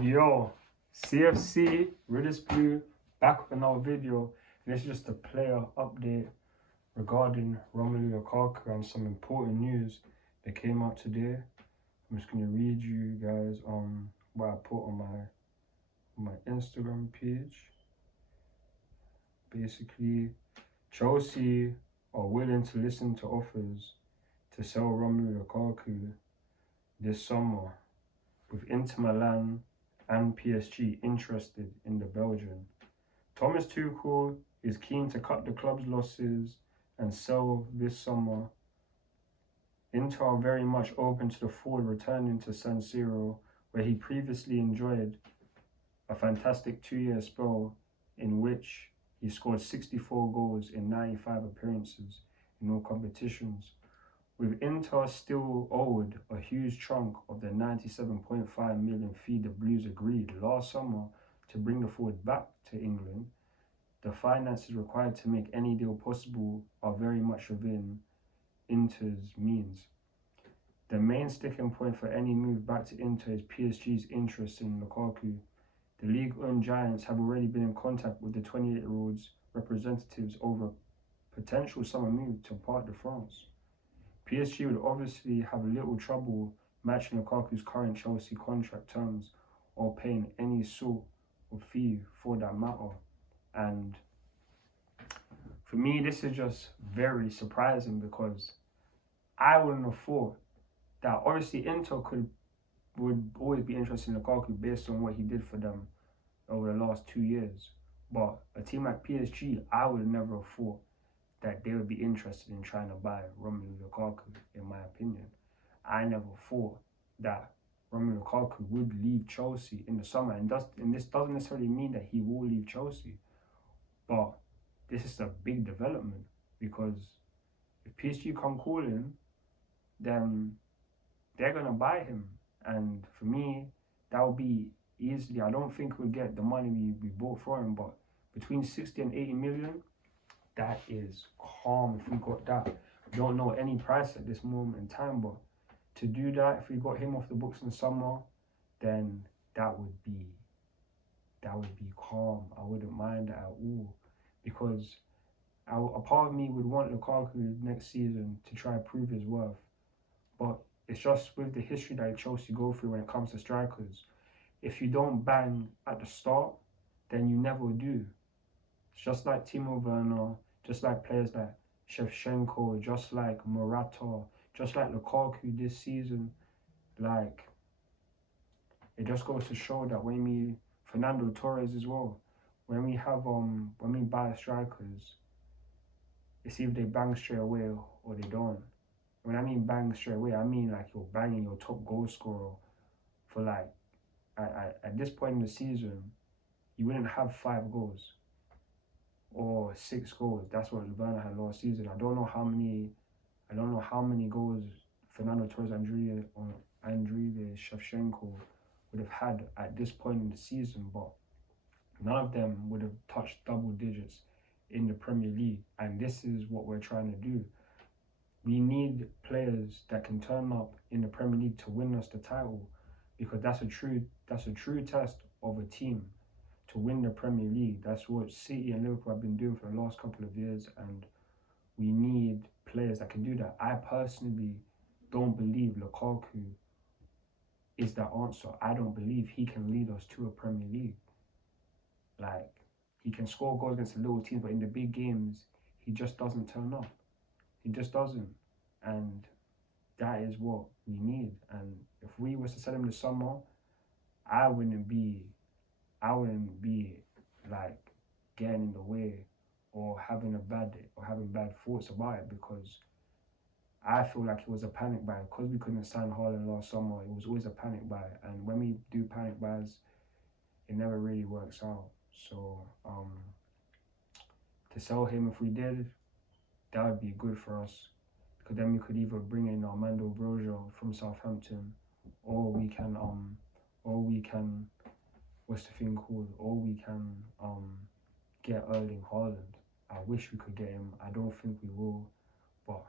Yo, CFC, Riddis Blue, back with another video. This is just a player update regarding Romelu Lukaku and some important news that came out today. I'm just gonna read you guys what I put on my Instagram page. Basically, Chelsea are willing to listen to offers to sell Romelu Lukaku this summer, with Inter Milan and PSG interested in the Belgian. Thomas Tuchel is keen to cut the club's losses and sell this summer. Inter are very much open to the forward returning to San Siro, where he previously enjoyed a fantastic 2-year spell in which he scored 64 goals in 95 appearances in all competitions. With Inter still owed a huge chunk of the 97.5 million fee the Blues agreed last summer to bring the forward back to England, the finances required to make any deal possible are very much within Inter's means. The main sticking point for any move back to Inter is PSG's interest in Lukaku. The league-owned giants have already been in contact with the 28-year-old's representatives over a potential summer move to Parc de France. PSG would obviously have little trouble matching Lukaku's current Chelsea contract terms or paying any sort of fee for that matter. And for me, this is just very surprising because I wouldn't have thought that obviously Inter would always be interested in Lukaku based on what he did for them over the last 2 years. But a team like PSG, I would never have thought that they would be interested in trying to buy Romelu Lukaku, in my opinion. I never thought that Romelu Lukaku would leave Chelsea in the summer, and this doesn't necessarily mean that he will leave Chelsea, but this is a big development because if PSG come calling, then they're going to buy him, and for me, that would be easily, I don't think we'll get the money we bought for him, but between 60 and 80 million, that is calm if we got that. We don't know any price at this moment in time, but to do that, if we got him off the books in summer, then that would be calm. I wouldn't mind that at all, because a part of me would want Lukaku next season to try and prove his worth, but it's just with the history that Chelsea go through when it comes to strikers. If you don't bang at the start, then you never do. It's just like Timo Werner, just like players like Shevchenko, just like Morata, just like Lukaku this season. Like, it just goes to show that Fernando Torres as well, when we buy strikers, it's either they bang straight away or they don't. When I mean bang straight away, I mean like you're banging your top goal scorer for like, at this point in the season, you wouldn't have 5 goals or 6 goals. That's what Werner had last season. I don't know how many goals Fernando Torres and Andriy Shevchenko would have had at this point in the season, but none of them would have touched double digits in the Premier League, and this is what we're trying to do. We need players that can turn up in the Premier League to win us the title, because that's a true test of a team, to win the Premier League. That's what City and Liverpool have been doing for the last couple of years, and we need players that can do that. I personally don't believe Lukaku is that answer. I don't believe he can lead us to a Premier League. Like, he can score goals against the little teams, but in the big games, he just doesn't turn up. He just doesn't. And that is what we need. And if we was to sell him this summer, I wouldn't be like getting in the way or having bad thoughts about it, because I feel like it was a panic buy. Because we couldn't sign Haaland last summer, it was always a panic buy. And when we do panic buys, it never really works out. So to sell him, if we did, that would be good for us, because then we could either bring in Armando Broja from Southampton, or we can what's the thing called? Or we can get Erling Haaland. I wish we could get him. I don't think we will, but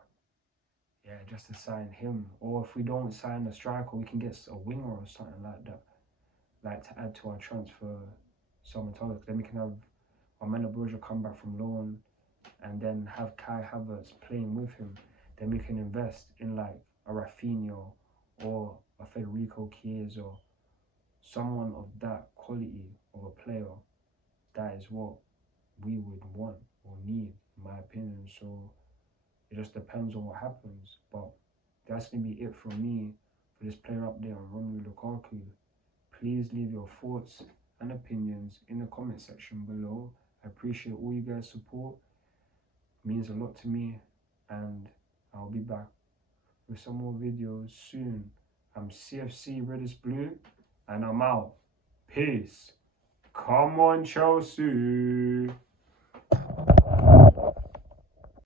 yeah, just to sign him. Or if we don't sign a striker, we can get a winger or something like that. like to add to our transfer summer targets. Then we can have Armando Broja come back from loan, and then have Kai Havertz playing with him. Then we can invest in like a Rafinha or a Federico Chiesa, someone of that quality of a player. That is what we would want or need, in my opinion. So it just depends on what happens. But that's gonna be it from me for this player update on Romelu Lukaku. Please leave your thoughts and opinions in the comment section below. I appreciate all you guys' support. It means a lot to me, and I'll be back with some more videos soon. I'm CFC Redis Blue, and I'm out. Peace. Come on, Chelsea.